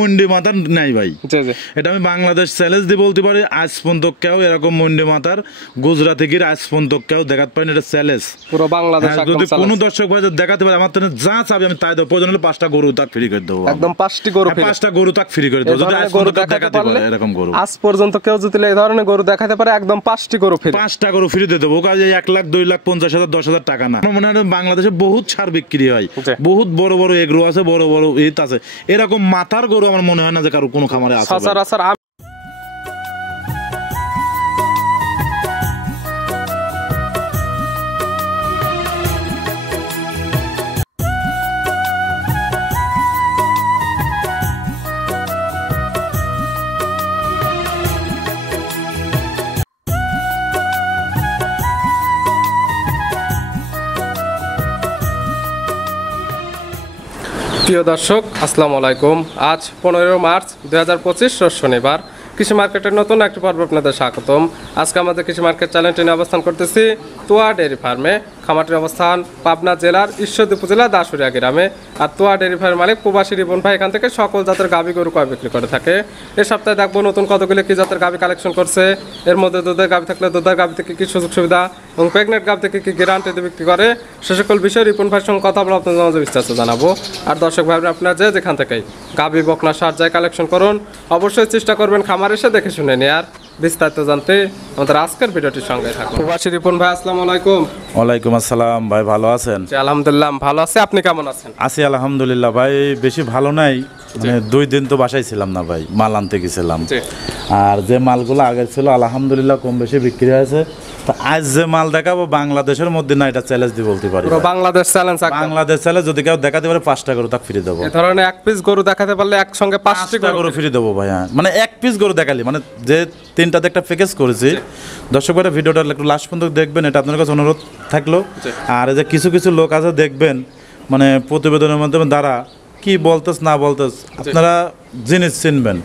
মুন্ডি মাথার নাই ভাই। এটা আমি বাংলাদেশ চ্যালেঞ্জ দিয়ে বলতে পারি, আজ পর্যন্ত কেউ এরকম মুন্ডি মাথার গুজরাটি গির আজ পর্যন্ত কেউ দেখাতে পারেনি। এটা চ্যালেঞ্জ পুরো বাংলাদেশ। যদি কোনো দর্শক ভাই দেখাতে পারে আমার তো যা চাবে আমি তাই দেবো, প্রয়োজন হলে 5টা গরু তাক ফ্রি করে দেবো, একদম 5টি গরু, 5টা গরু তাক ফ্রি করে দেবো যদি আজ পর্যন্ত দেখাতে পারে এরকম গরু। আজ পর্যন্ত কেউ যদি এই ধরনের গরু দেখাতে পারে একদম 5টি গরু ফ্রি, 5টা গরু ফ্রি দিয়ে দেবো। কাজে 1 লাখ 2 লাখ 50,000 10,000 টাকা না। আমার মনে হয় বাংলাদেশে বহুত ছাড় বিক্রি হয়, বহুত বড় বড় এগ্রো আছে, বড় বড় ঈদ আছে, এরকম মাথার গরু আমার মনে হয় না যে কারো কোনো খামারে আছে। প্রিয় দর্শক আসসালামু আলাইকুম। আজ 15 মার্চ 2025 রোজ শনিবার। কৃষি মার্কেটের নতুন একটি পর্ব আপনাদের স্বাগতম। আজকে আমাদের কৃষি মার্কেট চ্যানেলটি নিয়ে অবস্থান করতেছি তোয়া ডেয়ারি ফার্মে। খামারটির অবস্থান পাবনা জেলার ঈশ্বরদী উপজেলা দাসুরিয়া গ্রামে। আর তোয়া ডেয়ারি ফার্মের মালিক প্রবাসী রিপন ভাই এখান থেকে সকল জাতের গাভী গরু ক্রয় বিক্রি করে থাকে। এই সপ্তাহে দেখবো নতুন কতগুলি কি জাতের গাভী কালেকশন করছে, এর মধ্যে দুধের গাভী থাকলে দুধের গাভী থেকে কি সুযোগ সুবিধা এবং প্রেগনেন্ট গাভী থেকে কি গ্যারান্টিতে বিক্রি করে, সে সকল বিষয়ে রিপন ভাইয়ের সঙ্গে কথা বলে আপনাদের মাঝে বিস্তারিত জানাবো। আর দর্শক ভাই আপনারা যেখান থেকেই গাভী বকনা সার যায় কালেকশন করুন, অবশ্যই চেষ্টা করবেন খামার এসে দেখে শুনে নিয়ে। আর বিস্তারিত জানতে আমাদের আজকের ভিডিওটির সঙ্গে থাকুন। প্রবাসী রিপন ভাই আসসালামু আলাইকুম। ওয়ালাইকুম আসসালাম ভাই, ভালো আছেন? আলহামদুলিল্লাহ ভালো আছি, আপনি কেমন আছেন? আছি আলহামদুলিল্লাহ ভাই, বেশি ভালো নাই, মানে 2 দিন তো বাসায় ছিলাম না ভাই, মাল আনতে গেছিলাম। আর যে মালগুলো আগের ছিল আলহামদুলিল্লাহ কম বেশি বিক্রি হয়েছে। তো আজ যে মাল দেখাবো বাংলাদেশের মধ্যে না, এটা চ্যালেঞ্জ দিয়ে বলতে পারি, বাংলাদেশ চ্যালেঞ্জ। বাংলাদেশ চ্যালেঞ্জ, যদি কেউ দেখাতে পারে 5টা গরু তাক ফ্রি দেবো। এই ধরনের 1 পিস গরু দেখাতে পারলে একসঙ্গে 5টা গরু ফ্রি দেবো ভাই। মানে 1 পিস গরু দেখালি, মানে যে 3টাতে একটা প্যাকেজ করেছি। দর্শক ভাইরা ভিডিওটা একটু লাস্ট পর্যন্ত দেখবেন, এটা আপনার কাছে অনুরোধ থাকলো। আর এই যে কিছু কিছু লোক আছে দেখবেন, মানে প্রতিবেদনের মাধ্যমে দ্বারা কি বলতেস না বলতেস, আপনারা জিনিস চিনবেন,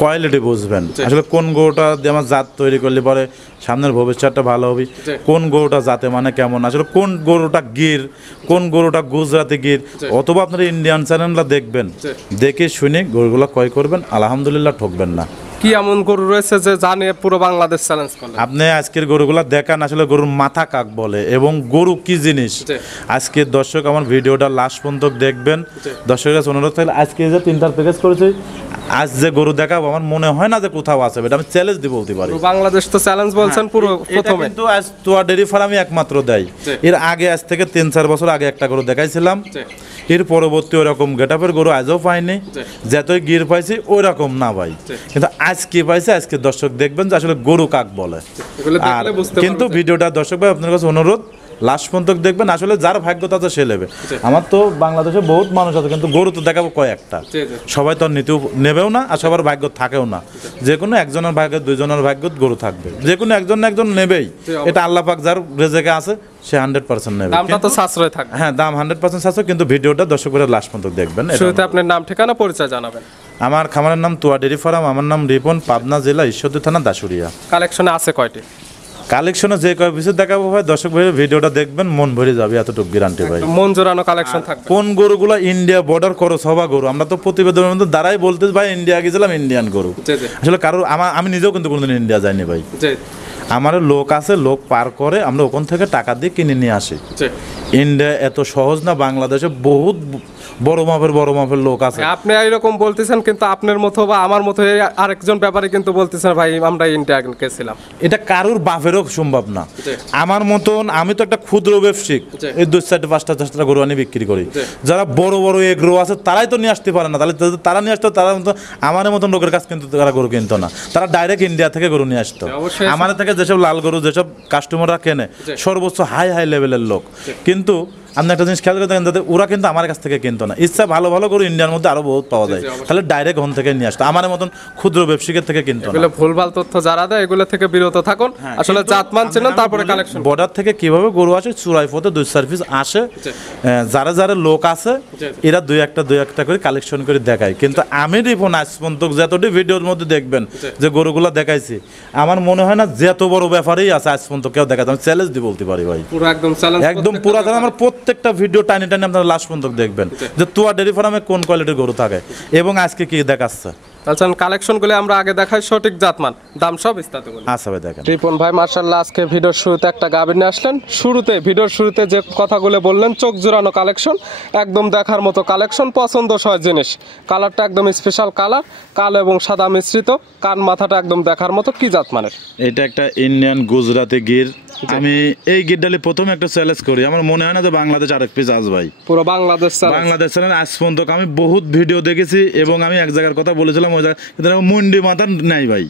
কোয়ালিটি বুঝবেন, আসলে কোন গরুটা দিয়ে আমার জাত তৈরি করলে পরে সামনের ভবিষ্যৎটা ভালো হবে, কোন গরুটা জাতে মানে কেমন, আসলে কোন গরুটা গির, কোন গরুটা গুজরাটি গির, অথবা আপনারা ইন্ডিয়ান চ্যানেলটা দেখবেন, দেখে শুনে গরুগুলো ক্রয় করবেন, আলহামদুলিল্লাহ ঠকবেন না। কি এমন গরু রয়েছে যে জানে পুরো বাংলাদেশ চ্যালেঞ্জ করলেন? আপনি আজকের গরুগুলা দেখান, আসলে গরুর মাথা কাক বলে এবং গরু কি জিনিস। আজকে দর্শক আমার ভিডিওটা লাস্ট পর্যন্ত দেখবেন। দর্শকের কাছে অনুরোধ থাকলে আজকে যে 3টার প্যাকেজ করেছি, আজ যে গরু দেখাবো আমার মনে হয় না যে কোথাও আছে, এটা আমি চ্যালেঞ্জ দিয়ে বলতে পারি। বাংলাদেশ তো চ্যালেঞ্জ বলছেন পুরো প্রথমে, কিন্তু আজ তোয়া ডেয়ারি ফার্মে একমাত্র দেয়। এর আগে আজ থেকে 3-4 বছর আগে একটা গরু দেখাইছিলাম, এর পরবর্তী ওরকম গেটআপের গরু আজও পাইনি, যতই গির পাইছি ওই রকম না ভাই। কিন্তু আজকে পাইছে, আজকে দর্শক দেখবেন যে আসলে গরু কাক বলে। আর কিন্তু ভিডিওটা দর্শক ভাই আপনার কাছে অনুরোধ লাস্ট পর্যন্ত দেখবেন, আসলে যার ভাগ্যতা আছে সে নেবে। আমার তো বাংলাদেশে বহুত মানুষ আছে, কিন্তু গরু তো দেখাবো কয়েকটা, সবাই তো নিতেও নেবেও না, আর সবার ভাগ্য থাকেও না। যে কোনো একজনের ভাগ্য, 2জনের ভাগ্য গরু থাকবে, যে কোনো একজন না একজন নেবেই, এটা আল্লাহ পাক যার রেজেকে আছে সে 100% নেবে। দামটা তো সাশ্রয় থাকবে। হ্যাঁ, দাম 100% সাশ্রয়, কিন্তু ভিডিওটা দর্শক করে লাস্ট পর্যন্ত দেখবেন। শুরুতে আপনার নাম ঠিকানা পরিচয় জানাবেন। আমার খামারের নাম তোয়া ডেয়ারি ফার্ম, আমার নাম রিপন, পাবনা জেলা ঈশ্বরদী থানা দাসুরিয়া। কালেকশনে আছে কয়টি? কালেকশনে যে কয় পিস দেখাবো ভাই, দর্শক ভাই ভিডিওটা দেখবেন, মন ভরে যাবে, এতটুকু গ্যারান্টি ভাই। মন জোরানো কালেকশন থাকবে। কোন গরুগুলো ইন্ডিয়া বর্ডার করো সবা গরু, আমরা তো প্রতিবেদনের মধ্যে দ্বারাই বলতে ভাই ইন্ডিয়া গেছিলাম, ইন্ডিয়ান গরু। আসলে কারোর আমি নিজেও কিন্তু কোনোদিন ইন্ডিয়া যাইনি ভাই। আমার লোক আছে, লোক পার করে, আমরা ওখান থেকে টাকা দিয়ে কিনে নিয়ে আসি। ইন্ডিয়া এত সহজ না, বাংলাদেশে বহুত বড় মাপের লোক আছে। আপনি এরকম বলতেছেন, কিন্তু আপনার মতো বা আমার মতো আরেকজন ব্যাপারে কিন্তু বলতেছেন ভাই আমরা ইন্ডিয়া গেছিলাম। এটা কারোর বাপেরও সম্ভব না। আমার মতন, আমি তো একটা ক্ষুদ্র ব্যবসায়িক, এই 2-4-5টা গরু আনি বিক্রি করি। যারা বড় বড় এগ্রো আছে তারাই তো নিয়ে আসতে পারে না, তাহলে তারা নিয়ে আসতো, তারা আমার মতন লোকের কাছে কিন্তু তারা গরু কিনতো না, তারা ডাইরেক্ট ইন্ডিয়া থেকে গরু নিয়ে আসতো। আমার থেকে যেসব লাল গরু যেসব কাস্টমাররা কেনে সর্বোচ্চ হাই লেভেলের লোক, কিন্তু আপনি একটা জিনিস খেয়াল করে দেখেন, যাতে ওরা কিন্তু আমার কাছ থেকে কিনতো না। ইচ্ছা ভালো ভালো করে ইন্ডিয়ার মধ্যে আরো বহুত পাওয়া যায়, তাহলে ডাইরেক্ট ওখান থেকে নিয়ে আসতো, আমার মতন ক্ষুদ্র ব্যবসায়ীদের থেকে কিনতো না। এগুলো ভুলভাল তথ্য যারা দেয় এগুলো থেকে বিরত থাকুন, আসলে জাতমান চেনেন, তারপরে কালেকশন। বর্ডার থেকে কিভাবে গরু আসে, চূড়াই পথে 2-4 পিস আসে, যারা লোক আছে এরা 2-1টা করে কালেকশন করে দেখায়। কিন্তু আমি রিপন আজ পর্যন্ত যতটি ভিডিওর মধ্যে দেখবেন যে গরুগুলা দেখাইছি, আমার মনে হয় না যে এত বড় ব্যাপারেই আছে আজ পর্যন্ত কেউ দেখাতে, আমি চ্যালেঞ্জ দিয়ে বলতে পারি ভাই, পুরো একদম চ্যালেঞ্জ, একদম পুরো। আমার প্রত্যেকটা ভিডিও টাইনে টাইনে আপনারা লাস্ট পর্যন্ত দেখবেন যে তুয়া ডেয়ারি ফার্মে কোন কোয়ালিটির গরু থাকে এবং আজকে কি দেখাচ্ছে। আচ্ছা, কালেকশনগুলো আমরা আগে দেখাই, সঠিক জাতমান, দাম সব বিস্তারিত বলি। আচ্ছা ভাই দেখেন। রিপন ভাই মার্শাল্লাহ আজকে ভিডিওর শুরুতে একটা গাভী নিয়ে আসলেন। ভিডিওর শুরুতে যে কথাগুলো বললেন, চোখ জোড়ানো কালেকশন, একদম দেখার মতো কালেকশন, পছন্দসই জিনিস। কালারটা একদম স্পেশাল কালার, কালো এবং সাদা মিশ্রিত, কান মাথাটা একদম দেখার মতো। কি জাত মানের? এটা একটা ইন্ডিয়ান গুজরাটি গির। আমি এই গিরডালি প্রথমে একটা চ্যালেঞ্জ করি, আমার মনে হয় না যে বাংলাদেশ আরেক পিস আস ভাই, পুরো বাংলাদেশ চ্যালেঞ্জ আজ পর্যন্ত আমি বহুত ভিডিও দেখেছি এবং আমি এক জায়গার কথা বলেছিলাম ওই জায়গায়, কিন্তু মুন্ডি মাথার নাই ভাই।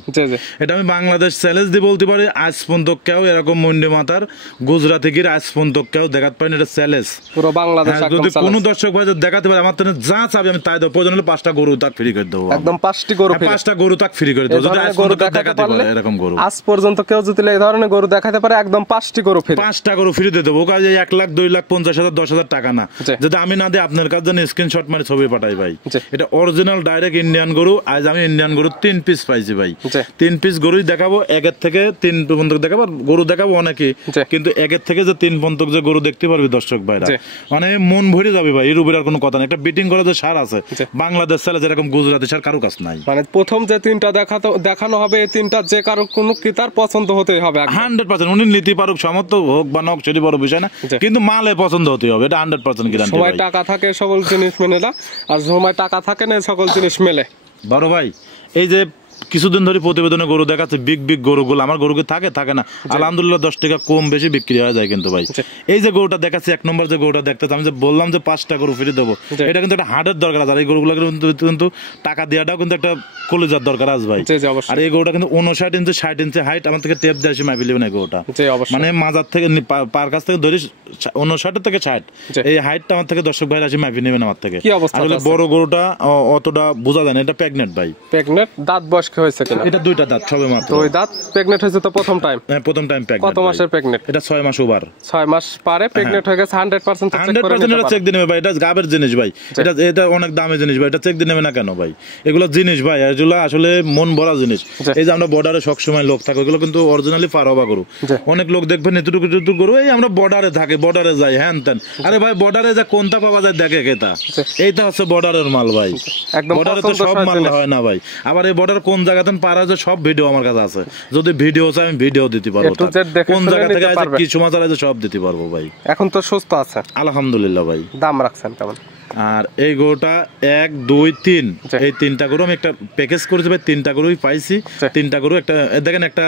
এটা আমি বাংলাদেশ চ্যালেঞ্জ দিয়ে বলতে পারি, আজ পর্যন্ত কেউ এরকম মুন্ডি মাথার গুজরাটি গির আজ পর্যন্ত কেউ দেখাতে পারেনি। এটা চ্যালেঞ্জ পুরো বাংলাদেশ। যদি কোনো দর্শক ভাই দেখাতে পারে আমার তো যা চাবি আমি তাই দেবো, প্রয়োজন হলে 5টা গরু তাক ফ্রি করে দেবো, একদম 5টি গরু, 5টা গরু তাক ফ্রি করে দেবো যদি আজ পর্যন্ত দেখাতে পারে এরকম গরু। আজ পর্যন্ত কেউ যদি এই ধরনের গরু দেখাতে পারে, একদম 5টি গরু ফ্রি, 5টা গরু ফ্রি দিয়ে দেবো। কাজে 1 লাখ 2 লাখ 50,000 10,000 টাকা না, যদি আমি না দিই আপনার কাছে স্ক্রিনশট মারি ছবি পাঠাই ভাই। এটা অরিজিনাল ডাইরেক্ট ইন্ডিয়ান গরু। আজ আমি ইন্ডিয়ান গরু 3 পিস পাইছি ভাই। 3 পিস গরুই দেখাবো, 1 থেকে 3 পর্যন্ত দেখাবো। গরু দেখাবো অনেকে, কিন্তু 1 থেকে যে 3 পর্যন্ত যে গরু দেখতে পারবি দর্শক ভাইরা, মানে মন ভরে যাবে ভাই। এর উপরে আর কোনো কথা নেই। একটা বিটিং করা যে সার আছে বাংলাদেশ সালে যেরকম গুজরাটি সার কারো কাছে নাই। মানে প্রথম যে 3টা দেখানো হবে, এই 3টা যে কারো কোনো ক্রেতার পছন্দ হতেই হবে 100%। উনি নীতি পারুক সমর্থ হোক বা নক, সেটি বড় বিষয় না, কিন্তু মালে পছন্দ হতে হবে, এটা 100% গ্যারান্টি। সময় টাকা থাকে সকল জিনিস মেলে না, আর সময় টাকা থাকে না সকল জিনিস মেলে। বড় ভাই এই যে কিছুদিন ধরে প্রতিবেদনে গরু দেখাচ্ছে, বিগ বিগ গরুগুলো আমার গরুকে থাকে না, আলহামদুলিল্লাহ 10 টাকা কম বেশি বিক্রি হয়ে যায়। কিন্তু ভাই এই যে গরুটা দেখাচ্ছে 1 নম্বর যে গরুটা দেখতে, আমি যে বললাম যে 5টা গরু ফিরে দেবো, এটা কিন্তু একটা হার্টের দরকার আছে। আর এই গরুগুলো কিন্তু টাকা দেওয়াটাও কিন্তু একটা কলিজার দরকার আছে ভাই। আর এই গরুটা কিন্তু 59 ইঞ্চি 60 ইঞ্চি হাইট, আমার থেকে টেপ দেওয়া মাই ফেলবে না গরুটা, মানে মাজার থেকে পার কাছ থেকে ধরি 59 থেকে 60 এই হাইটটা আমার থেকে দর্শক ভাই আসি মাইফি নেবেন আমার থেকে। আসলে বড় গরুটা অতটা বোঝা যায় না। এটা প্রেগনেন্ট ভাই। প্রেগনেন্ট দাঁত বয়স কি হয়েছে কিনা? এটা 2টা দাঁত সবে মাত্র। 2 দাঁত। প্রেগনেন্ট হয়েছে তো প্রথম টাইম? হ্যাঁ প্রথম টাইম প্রেগনেন্ট। কত মাসের প্রেগনেন্ট? এটা 6 মাস ওভার। 6 মাস পারে প্রেগনেন্ট হয়ে গেছে 100% চেক করে নিতে 100% চেক দিয়ে নেবে ভাই। এটা গাবের জিনিস ভাই, এটা অনেক দামি জিনিস ভাই, এটা চেক দিয়ে নেবে না কেন ভাই? এগুলো জিনিস ভাই, এগুলো আসলে মন ভরা জিনিস। এই যে আমরা বর্ডারে সব সময় লোক থাকে, ওগুলো কিন্তু অরিজিনালি পার হবা গরু। অনেক লোক দেখবেন এতটুকু গরু, এই আমরা বর্ডারে থাকি, বর্ডারে যাই হ্যান তেন। আরে ভাই বর্ডারে যা কোনটা পাওয়া যায় দেখে কেতা, এইটা হচ্ছে বর্ডারের মাল ভাই। বর্ডারে তো সব মাল হয় না ভাই। আবার এই বর্ডার কোন জায়গাতে পারা যায় সব ভিডিও আমার কাছে আছে, যদি ভিডিও চাই আমি ভিডিও দিতে পারবো, কোন জায়গা থেকে আছে কি সমাচার আছে সব দিতে পারবো ভাই। এখন তো সুস্থ আছে আলহামদুলিল্লাহ ভাই। দাম রাখছেন কেমন? আর এই গরুটা 1 2 3 এই 3টা গরু আমি একটা প্যাকেজ করেছি ভাই। 3টা গরুই পাইছি। 3টা গরু, একটা দেখেন একটা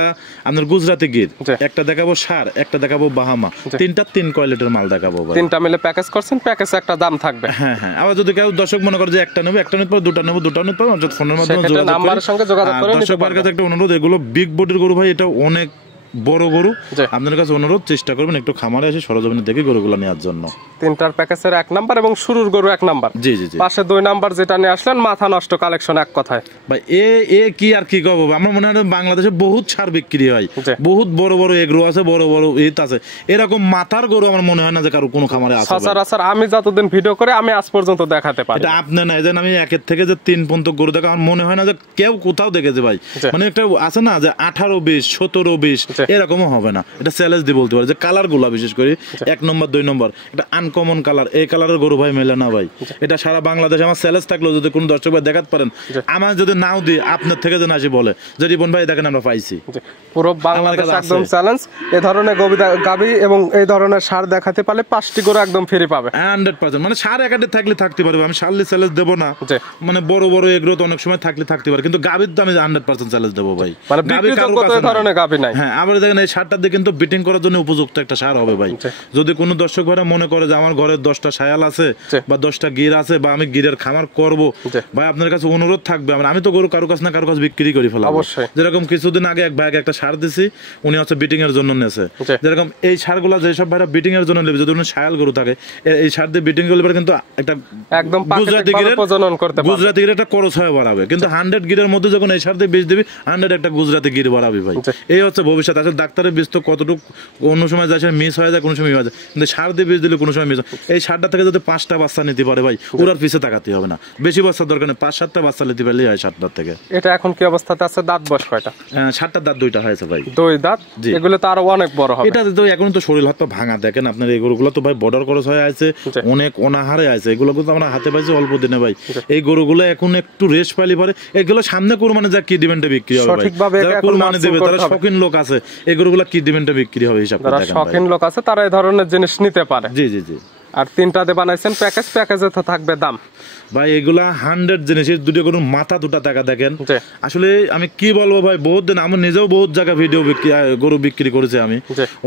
আপনার গুজরাটি গির, একটা দেখাবো সার, একটা দেখাবো বাহামা, 3টা 3 কোয়ালিটির মাল দেখাবো ভাই। 3টা মিলে প্যাকেজ করছেন, প্যাকেজে একটা দাম থাকবে। হ্যাঁ হ্যাঁ। আবার যদি কেউ দর্শক মনে করে যে একটা নেবে, একটা নিতে পারো, দুটো নেবো, দুটো নিতে পারো, ফোনের মাধ্যমে যোগাযোগ নাম্বারের সঙ্গে যোগাযোগ করে নিতে দর্শক কাছে একটা অনুরোধ, এগুলো বিগ বডির গরু ভাই, এটা অনেক বড় গরু। আপনাদের কাছে অনুরোধ, চেষ্টা করবেন একটু খামারে এসে সরজমিনে দেখে গরুগুলো নেওয়ার জন্য। 3টার প্যাকেজের 1 নাম্বার এবং শুরুর গরু 1 নাম্বার। জি জি জি। পাশে 2 নাম্বার যেটা নিয়ে আসলেন মাথা নষ্ট কালেকশন, এক কথায় ভাই এ কি আর কি কব। আমার মনে হয় বাংলাদেশে বহুত সার বিক্রি হয়, বহুত বড় বড় এগ্রো আছে, বড় বড় ঈদ আছে, এরকম মাথার গরু আমার মনে হয় না যে কারো কোনো খামারে আছে। সচরাচর আমি যতদিন ভিডিও করে আমি আজ পর্যন্ত দেখাতে পারি। এটা আপনি না যেন আমি 1 থেকে যে 3 পর্যন্ত গরু দেখা আমার মনে হয় না যে কেউ কোথাও দেখেছে ভাই। মানে একটা আছে না যে 18 20 17 20 এরকমও হবে না। এটা চ্যালেঞ্জ দিয়ে বলতে পারে যে কালার গুলা বিশেষ করে 1 নম্বর 2 নম্বর এটা আনকমন কালার, এই কালারের গরু ভাই মেলে না ভাই। এটা সারা বাংলাদেশে আমার চ্যালেঞ্জ থাকলো, যদি কোন দর্শক ভাই দেখাতে পারেন, আমার যদি নাও দিই আপনার থেকে যেন আসি বলে যে রিপন ভাই দেখেন আমরা পাইছি। পুরো বাংলাদেশ একদম চ্যালেঞ্জ। এই ধরনের গাবি এবং এই ধরনের সার দেখাতে পারলে 5টি গরু একদম ফ্রি পাবে 100%। মানে সার একাডে থাকলে থাকতে পারবে, আমি সারলি চ্যালেঞ্জ দেবো না। মানে বড় বড় এগ্রো তো অনেক সময় থাকতে পারে, কিন্তু গাবির তো আমি 100% চ্যালেঞ্জ দেবো ভাই। গাবি কারো কাছে ধরনের গাবি নাই। হ্যাঁ আবার দেখেন এই সারটা দিয়ে কিন্তু বিটিং করার জন্য উপযুক্ত একটা সার হবে ভাই। যদি কোনো দর্শক ভাইরা মনে করে যে আমার ঘরে 10টা শায়াল আছে বা 10টা গির আছে বা আমি গিরের খামার করব, ভাই আপনার কাছে অনুরোধ থাকবে, আমি তো গরু কারো কাছে না কারো কাছে বিক্রি করি ফেলাবো। যেরকম কিছুদিন আগে এক ভাইকে একটা সার দিছি, উনি হচ্ছে বিটিং এর জন্য নেছে। যেরকম এই সারগুলা যেসব ভাইরা বিটিং এর জন্য নেবে, যদি উনি শায়াল গরু থাকে এই সার দিয়ে বিটিং করলে কিন্তু একটা একদম গুজরাটি গিরের একটা খরচ হয়ে বাড়াবে, কিন্তু 100 গিরের মধ্যে যখন এই সার দিয়ে বীজ দিবি 100 একটা গুজরাটি গির বাড়াবে ভাই। এই হচ্ছে ভবিষ্যৎ। থাকে, আসলে ডাক্তারের বীজ তো কতটুকু কোনো সময় যায় মিস হয়ে যায়, কোনো সময় হয়ে যায়, কিন্তু সার দিয়ে বীজ দিলে কোনো সময় মিস হয়। এই সারটা থেকে যদি 5টা বাচ্চা নিতে পারে ভাই, ওর আর পিছে তাকাতে হবে না, বেশি বাচ্চার দরকার নেই, 5-7টা বাচ্চা নিতে পারলেই হয় সারটার থেকে। এটা এখন কি অবস্থাতে আছে? দাঁত বয়স কয়টা? 7টার দাঁত 2টা হয়েছে ভাই। 2 দাঁত। এগুলো তো আরো অনেক বড় হবে। এটা তো এখন তো শরীর হাত পা ভাঙা, দেখেন আপনার এই গরুগুলো তো ভাই বর্ডার ক্রস হয়ে আছে, অনেক অনাহারে আছে, এগুলো কিন্তু আমরা হাতে পাইছি অল্প দিনে ভাই। এই গরুগুলো এখন একটু রেস্ট পাইলে পারে, এগুলো সামনে কোরবানি যা কি ডিমান্ডে বিক্রি হবে ভাই, যারা কোরবানি দেবে তারা শৌখিন লোক আছে, এই গরুগুলো কি ডিমান্ডে বিক্রি হবে হিসাব করে দেখেন ভাই। শৌখিন লোক আছে তারা এই ধরনের জিনিস নিতে পারে। জি জি জি। আর 3টাতে বানাইছেন প্যাকেজে তো থাকবে দাম ভাই, এগুলা 100 জিনিসের দুটো গরুর মাথা দুটা টাকা দেখেন। আসলে আমি কি বলবো ভাই, বহুত দিন আমার নিজেও বহুত জায়গা ভিডিও গরু বিক্রি করেছি আমি,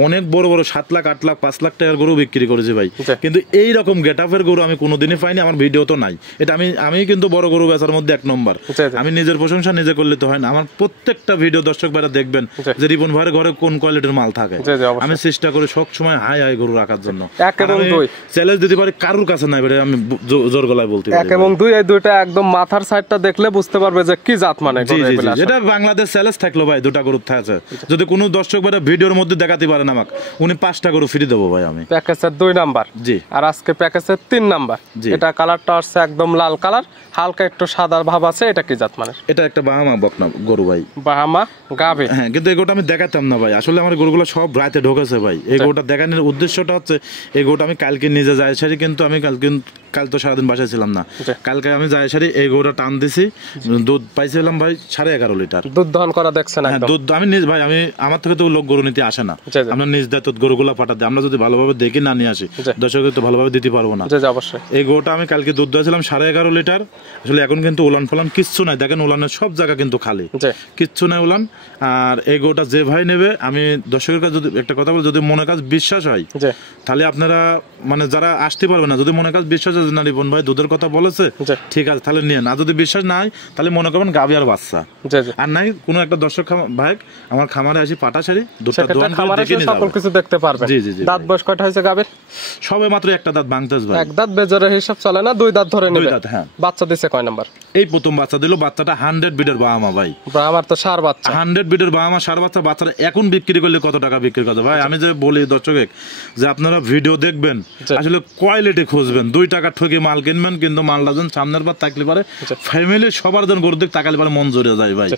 অনেক বড় বড় 7 লাখ 8 লাখ 5 লাখ টাকার গরু বিক্রি করেছি ভাই, কিন্তু এই রকম গেটআপের গরু আমি কোনোদিনই পাইনি, আমার ভিডিও তো নাই। এটা আমি কিন্তু বড় গরু বেচার মধ্যে 1 নম্বর। আমি নিজের প্রশংসা নিজে করলে তো হয় না, আমার প্রত্যেকটা ভিডিও দর্শক ভাইরা দেখবেন যে রিপন ভাইয়ের ঘরে কোন কোয়ালিটির মাল থাকে। আমি চেষ্টা করি সব সময় হাই হাই গরু রাখার জন্য, চ্যালেঞ্জ দিতে পারি কারোর কাছে নাই ভাই, আমি জোর গলায় বলতে পারি। 1 এবং 2 এই দুইটা একদম মাথার সাইডটা দেখলে বুঝতে পারবে যে কি জাত মানে। এটা বাংলাদেশ চ্যালেঞ্জ থাকলো ভাই, 2টা গরু থাকে, যদি কোনো দর্শক ভাইরা ভিডিওর মধ্যে দেখাতে পারেন আমাকে, উনি 5টা গরু ফ্রি দেবো ভাই আমি। প্যাকেজের 2 নাম্বার। জি। আর আজকে প্যাকেজের 3 নাম্বার। এটা কালারটা হচ্ছে একদম লাল কালার, হালকা একটু সাদা ভাব আছে। এটা কি জাত মানে? এটা একটা বাহামা বকনা গরু ভাই, বাহামা গাবে। হ্যাঁ, কিন্তু এই গরুটা আমি দেখাতাম না ভাই, আসলে আমার গরুগুলো সব রাতে ঢোকেছে ভাই। এই গরুটা দেখানোর উদ্দেশ্যটা হচ্ছে, এই গরুটা আমি কালকে নিজে যাই সারি, কিন্তু আমি কাল তো সারাদিন বাসায় ছিলাম না, কালকে আমি যাই সারি এই গরুটা টান দিছি, দুধ পাইছিলাম ভাই 11.5 লিটার দুধ দহন করা দেখছেন একদম। দুধ আমি নিজ ভাই, আমি আমার থেকে তো লোক গরু নিতে আসে না, আমরা নিজ দায়িত্ব গরুগুলা পাঠাতে, আমরা যদি ভালোভাবে দেখি না নিয়ে আসি দর্শকের তো ভালোভাবে দিতে পারবো না। অবশ্যই। এই গরুটা আমি কালকে দুধ দিয়েছিলাম 11.5 লিটার। আসলে এখন কিন্তু উলান ফলান কিচ্ছু নাই, দেখেন উলানের সব জায়গা কিন্তু খালি, কিচ্ছু নাই উলান। আর এই গরুটা যে ভাই নেবে, আমি দর্শকের কাছে যদি একটা কথা বলি, যদি মনে কাজ বিশ্বাস হয় তাহলে আপনারা মানে যারা আসতে পারবে না, যদি মনে কাজ বিশ্বাস হয় না রিপন ভাই দুধের কথা বলেছে ঠিক আছে তাহলে নিয়ে, না যদি বিশ্বাস নাই তাহলে মনে করবেন গাভী আর বাচ্চা। আর নাই কোনো একটা দর্শক ভাই আমার খামারে আসি পাটা শাড়ি দুধটা দোয়ান করে দেখে নিয়ে সকল কিছু দেখতে পারবে। জি জি জি। দাঁত বয়স কয়টা হয়েছে গাভীর? সবে মাত্র 1টা দাঁত ভাঙতেছে ভাই। 1 দাঁত বেজরের হিসাব চলে না, 2 দাঁত ধরে নেবে। 2 দাঁত, হ্যাঁ। বাচ্চা দিছে কয় নাম্বার? এই প্রথম বাচ্চা দিল, বাচ্চাটা 100 বিটের বাহামা ভাই। আমার তো সার বাচ্চা 100 বিটের বাহামা সার বাচ্চা। বাচ্চাটা এখন বিক্রি করলে কত টাকা বিক্রি করতে ভাই? আমি যে বলি দর্শক যে আপনারা ভিডিও দেখবেন, আসলে কোয়ালিটি খুঁজবেন, 2 টাকা ঠকে মাল কিনবেন, কিন্তু মালটা যেন সামনের বার থাকলে পারে ফ্যামিলি সবার যেন গরুর দিক তাকালে পারে মন জড়িয়ে যায় ভাই।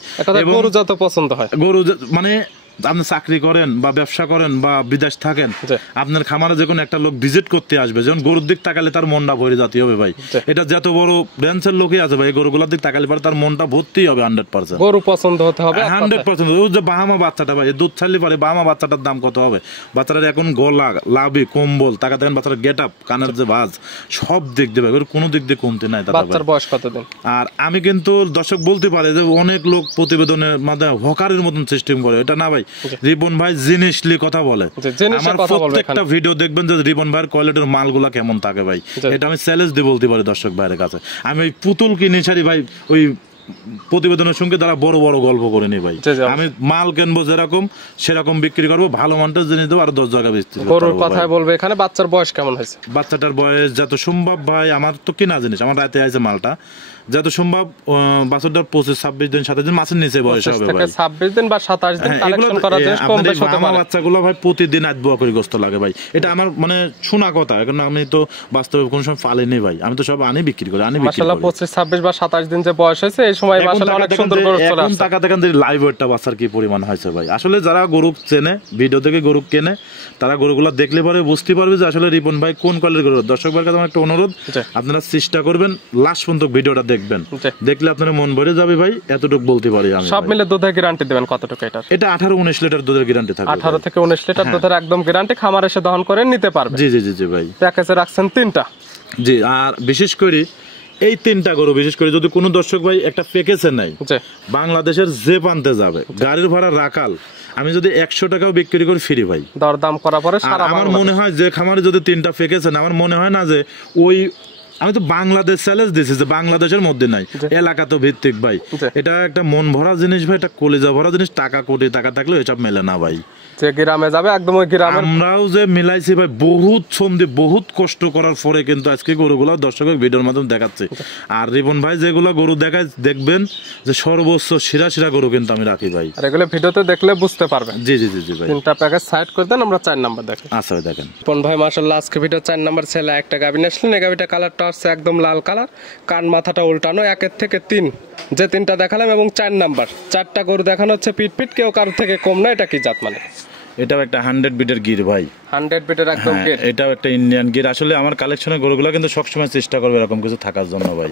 গরু যত পছন্দ হয়, গরু মানে আপনি চাকরি করেন বা ব্যবসা করেন বা বিদেশ থাকেন, আপনার খামারে যে কোনো একটা লোক ভিজিট করতে আসবে, যখন গরুর দিক তাকালে তার মনটা ভরে যেতে হবে ভাই। এটা যত বড় ব্রাঞ্চের লোকই আছে ভাই, গরুগুলোর দিক তাকালে পারে তার মনটা ভর্তি হবে 100%। গরু পছন্দ হতে হবে 100%। ওই যে বাহামা বাচ্চাটা ভাই, দুধ ছাড়লে পারে বাহামা বাচ্চাটার দাম কত হবে? বাচ্চাটার এখন গলা লাভি কম্বল টাকা দেখেন, বাচ্চাটার গেট আপ কানের যে বাজ সব দিক দেবে, কোনো দিক দিয়ে কমতে নাই। বাচ্চার বয়স কতদিন? আর আমি কিন্তু দর্শক বলতে পারে যে অনেক লোক প্রতিবেদনের মাধ্যমে হকারের মতন সিস্টেম করে, এটা না ভাই। রিপন ভাই জিনিসলি কথা বলে, আমার প্রত্যেকটা ভিডিও দেখবেন যে রিপন ভাইয়ের কোয়ালিটির মালগুলা কেমন থাকে ভাই, এটা আমি চ্যালেঞ্জ দিয়ে বলতে পারি দর্শক ভাইয়ের কাছে। আমি ওই পুতুল কিনে ছাড়ি ভাই, ওই প্রতিবেদনের সঙ্গে তারা বড় বড় গল্প করে নি ভাই। আমি মাল কিনবো যেরকম সেরকম বিক্রি করবো, ভালো মানটার জিনিস দেবো, আর 10 জায়গা বেচতে গরুর কথাই বলবে। এখানে বাচ্চার বয়স কেমন হয়েছে? বাচ্চাটার বয়স যত সম্ভব ভাই, আমার তো কিনা জিনিস, আমার রাতে আছে মালটা, যত সম্ভব বাছুরটার 25-26 দিন 27 দিন মাছের নিচে বয়স হবে ভাই। 26 দিন বা 27 দিন কালেকশন করা যায়, কম বেশি হতে পারে। বাচ্চাগুলো ভাই প্রতিদিন আদবুয়া করে গোস্ত লাগে ভাই, এটা আমার মানে শোনা কথা, এখন আমি তো বাস্তবে কোনো সময় ফালিনি ভাই, আমি তো সব আনি বিক্রি করি, মাশাআল্লাহ 25-26 বা 27 দিন যে বয়স হয়েছে এই সময় মাশাআল্লাহ অনেক সুন্দর গরু চলে আসছে। এখন টাকা দেখেন যে লাইভ ওয়েটটা বাচ্চার কি পরিমাণ হয়েছে ভাই। আসলে যারা গরু চেনে, ভিডিও থেকে গরু কেনে, তারা গরুগুলো দেখলে পরে বুঝতে পারবে যে আসলে রিপন ভাই কোন কোয়ালিটির গরু। দর্শক ভাইয়ের কাছে আমার একটা অনুরোধ, আপনারা চেষ্টা করবেন লাস্ট পর্যন্ত ভিডিওটা দেখবেন, দেখলে আপনার মন ভরে যাবে ভাই, এতটুকু বলতে পারি আমি। সব মিলে দুধের গ্যারান্টি দিবেন কতটুকু? এটা 18-19 লিটার দুধের গ্যারান্টি থাকবে। 18 থেকে 19 লিটার দুধের একদম গ্যারান্টি, খামার এসে দহন করে নিতে পারবে। জি জি জি জি ভাই। প্যাকেজে রাখছেন 3টা। জি। আর বিশেষ করে এই 3টা গরু বিশেষ করে যদি কোনো দর্শক ভাই একটা প্যাকেজে নাই, বাংলাদেশের যে পান্তে যাবে গাড়ির ভাড়া রাখাল, আমি যদি 100 টাকাও বিক্রি করি ফ্রি ভাই, দরদাম করা পরে সারা। আমার মনে হয় যে খামারে যদি 3টা প্যাকেজ না, আমার মনে হয় না যে ওই আমি তো বাংলাদেশ চ্যালেঞ্জ দিছি যে বাংলাদেশের মধ্যে নাই, এলাকা তো ভিত্তিক ভাই। এটা একটা মন ভরা জিনিস ভাই, এটা কলিজা ভরা জিনিস। টাকা কোটি টাকা থাকলে এসব মেলে না ভাই। যে গ্রামে যাবে একদম ওই গ্রামে। আমরাও যে মিলাইছি ভাই বহুত শ্রম বহুত কষ্ট করার পরে কিন্তু আজকে গরুগুলো দর্শকের ভিডিওর মাধ্যমে দেখাচ্ছে। আর রিপন ভাই যেগুলো গরু দেখায় দেখবেন যে সর্বোচ্চ শিরা গরু কিন্তু আমি রাখি ভাই। আর এগুলো ভিডিওতে দেখলে বুঝতে পারবেন। জি জি জি জি ভাই। তিনটা প্যাকেজ সাইড করে দেন, আমরা 4 নাম্বার দেখি। আচ্ছা ভাই দেখেন। রিপন ভাই মাশাআল্লাহ আজকে ভিডিও 4 নাম্বার ছেলে একটা গাভী আসলেন। এই গাভীটা কালারটা হচ্ছে একদম লাল কালার, কান মাথাটা উল্টানো, 1 থেকে 3 যে 3টা দেখালাম এবং 4 নাম্বার 4টা গরু দেখানো হচ্ছে পিট কেউ কারো থেকে কম না। এটা কি জাত মানে? এটাও একটা 100 বিটের গির ভাই। 100 বিটের একদম গির। এটাও একটা ইন্ডিয়ান গির। আসলে আমার কালেকশনের গরুগুলো কিন্তু সবসময় চেষ্টা করবে এরকম কিছু থাকার জন্য ভাই।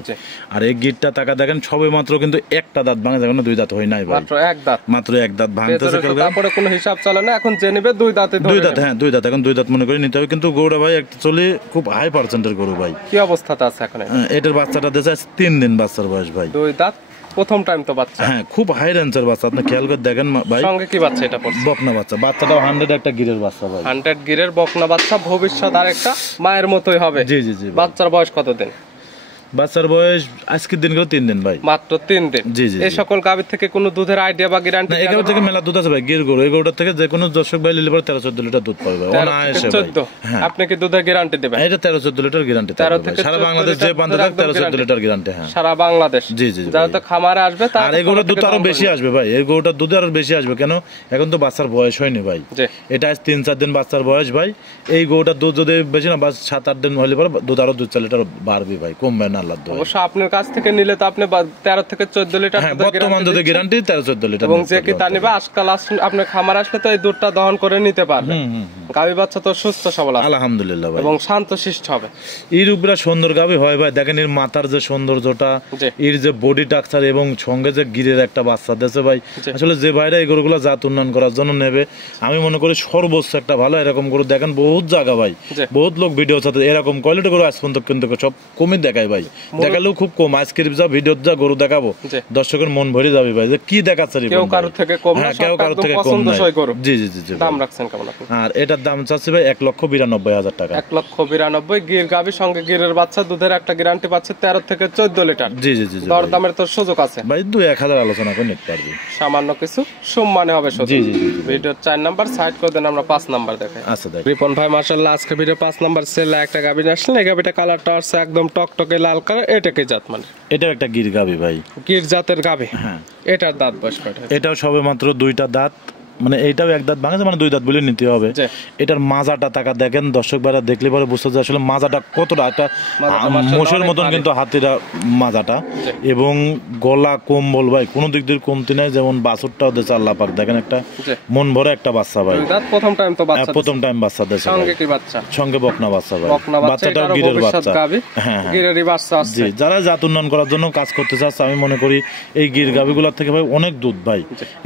আর এই গিরটা টাকা দেখেন সবে মাত্র কিন্তু একটা দাঁত ভাঙে, এখনো 2 দাঁত হয় নাই ভাই। মাত্র এক দাঁত, মাত্র এক দাঁত ভাঙতেছে। তারপরে কোনো হিসাব চলে না, এখন যে নেবে 2 দাঁতে ধরে। 2 দাঁত, হ্যাঁ 2 দাঁত, এখন 2 দাঁত মনে করে নিতে হবে। কিন্তু গরুটা ভাই অ্যাকচুয়ালি খুব হাই পার্সেন্টের গরু ভাই। কি অবস্থাতে আছে এখন? এটার বাচ্চাটা দিয়েছে 3 দিন বাচ্চার বয়স ভাই। 2 দাঁত, প্রথম টাইম তো বাচ্চা। হ্যাঁ খুব হাই রেঞ্জের বাচ্চা, আপনি খেয়াল করে দেখেন ভাই। সঙ্গে কি বাচ্চা এটা পড়ছে? বকনা বাচ্চা। বাচ্চাটাও 100 একটা গিরের বাচ্চা ভাই। 100 গিরের বকনা বাচ্চা, ভবিষ্যৎ আরেকটা মায়ের মতোই হবে। জি জি জি। বাচ্চার বয়স কতদিন? বাচ্চার বয়স আজকের দিন গেল 3 দিন ভাই। মাত্র 3 দিন। জি জি। এই সকল গাভীর থেকে কোনো দুধের আইডিয়া বা গ্যারান্টি? এই গাভী থেকে মেলা দুধ আছে ভাই, গির গরু। এই গরুটার থেকে যে কোনো দর্শক ভাই নিলে পরে 13-14 লিটার দুধ পাবে ভাই। অনায়াসে ভাই। 14। আপনি কি দুধের গ্যারান্টি দিবেন? এটা 13-14 লিটার গ্যারান্টি থাকবে ভাই। সারা বাংলাদেশ যে প্রান্তে থাক 13-14 লিটার গ্যারান্টি। হ্যাঁ সারা বাংলাদেশ। জি জি। যারা তো খামারে আসবে তার আর এই গরুটার দুধ আরো বেশি আসবে ভাই। এই গরুটার দুধ আরো বেশি আসবে কেন? এখন তো বাচ্চার বয়স হয়নি ভাই। এটা আজ 3-4 দিন বাচ্চার বয়স ভাই। এই গরুটার দুধ যদি বেশি না, বাস 7-8 দিন হলে পরে দুধ আরো 2-4 লিটার বাড়বে ভাই, কমবে না আল্লাহর দোয়ায়। অবশ্য আপনার কাছ থেকে নিলে তো আপনি 13 থেকে 14 লিটার বর্তমান দুধের গ্যারান্টি 13-14 লিটার। এবং যে কি তা নিবে আজকাল আপনার খামার আসলে তো এই দুধটা দহন করে নিতে পারবে। গাভী বাচ্চা তো সুস্থ সবল আছে আলহামদুলিল্লাহ ভাই, এবং শান্তশিষ্ট হবে। এর উপরে সুন্দর গাভী হয় ভাই। দেখেন এর মাথার যে সৌন্দর্যটা, এর যে বডি টাকচার এবং সঙ্গে যে গিরের একটা বাচ্চা দেশে ভাই। আসলে যে ভাইরা এই গরুগুলো জাত উন্নয়ন করার জন্য নেবে, আমি মনে করি সর্বোচ্চ একটা ভালো এরকম গরু দেখেন বহুত জায়গা ভাই, বহুত লোক ভিডিও সাথে এরকম কোয়ালিটি গরু আজ পর্যন্ত কিন্তু সব কমই দেখায় ভাই। দেখালেও খুব কম। আজকের যা ভিডিও যা গরু দেখাবো দর্শকের মন ভরে যাবে ভাই, যে কি দেখাচ্ছে কেউ কারো থেকে কম না, কেউ কারো থেকে কম না। জি জি জি। দাম রাখছেন কেমন আপনি? আর এটার দাম চাচ্ছি ভাই 1,92,000 টাকা। 1,92,000 গির গাভী সঙ্গে গিরের বাচ্চা, দুধের একটা গ্যারান্টি পাচ্ছে 13 থেকে 14 লিটার। জি জি জি। দর দামের তো সুযোগ আছে ভাই, 2-1000 আলোচনা করে নিতে পারবি, সামান্য কিছু সম্মানে হবে। জি জি জি। ভিডিও 4 নাম্বার সাইড করে দেন, আমরা 5 নাম্বার দেখাই। আচ্ছা দেখ। রিপন ভাই মাশাআল্লাহ আজকে ভিডিও 5 নাম্বার সেলে একটা গাভী আসলে। এই গাভীটা কালারটা আছে একদম টকটকে লাল কালার। এটা কি জাত মানে? এটা একটা গির গাভী ভাই। গির জাতের গাভী। হ্যাঁ। এটার দাঁত বয়স কয়টা? এটাও সবে মাত্র 2টা দাঁত, মানে এইটাও এক দাঁত ভাঙেছে, মানে 2 দাঁত বলে নিতে হবে। এটার মাজাটা টাকা দেখেন দর্শক ভাইরা দেখলে পরে বুঝতে যায় আসলে মাজাটা কতটা। একটা মোষের মতন কিন্তু হাতিরা মাজাটা, এবং গলা কম্বল ভাই কোনো দিক দিয়ে কমতি নাই। যেমন বাছুরটাও দেশে আল্লাহ পাক দেখেন একটা মন ভরে একটা বাচ্চা ভাই। প্রথম টাইম তো বাচ্চা, প্রথম টাইম বাচ্চা দেশে। সঙ্গে কি বাচ্চা? সঙ্গে বকনা বাচ্চা ভাই। বাচ্চাটাও গিরের বাচ্চা। হ্যাঁ গিরেরই বাচ্চা আছে। জি, যারা জাত উন্নয়ন করার জন্য কাজ করতে চাচ্ছে আমি মনে করি এই গির গাভীগুলোর থেকে ভাই অনেক দুধ ভাই।